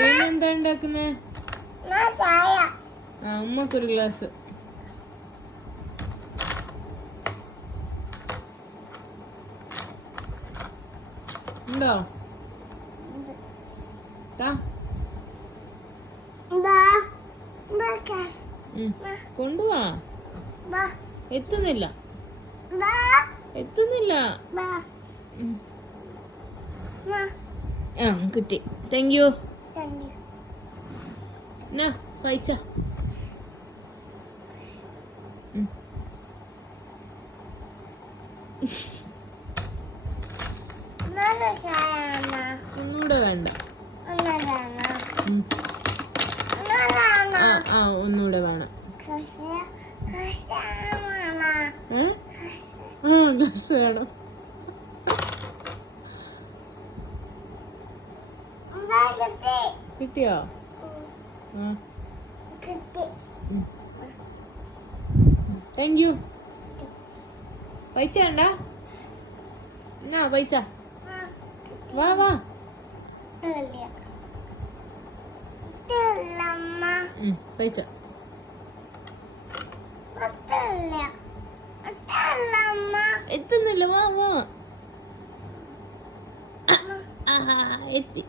എന്താ ഉണ്ടാക്കുന്നേ? ഉമ്മക്കൊരു ഗ്ലാസ്. ഉണ്ടോ? കൊണ്ടുവാ. എത്തുന്നില്ല. കിട്ടി. Thank you. കഴിച്ച ഒന്നുകൂടെ വേണ്ട. ഒന്നുകൂടെ വേണം. ഗ്ലാസ് വേണം. കിട്ടിയോ? Thank you. പൈസ വേണ്ട. എന്നാ പൈസ. വാ വാ. പൈസ എത്തുന്നില്ല. വാ വാ. എത്തി.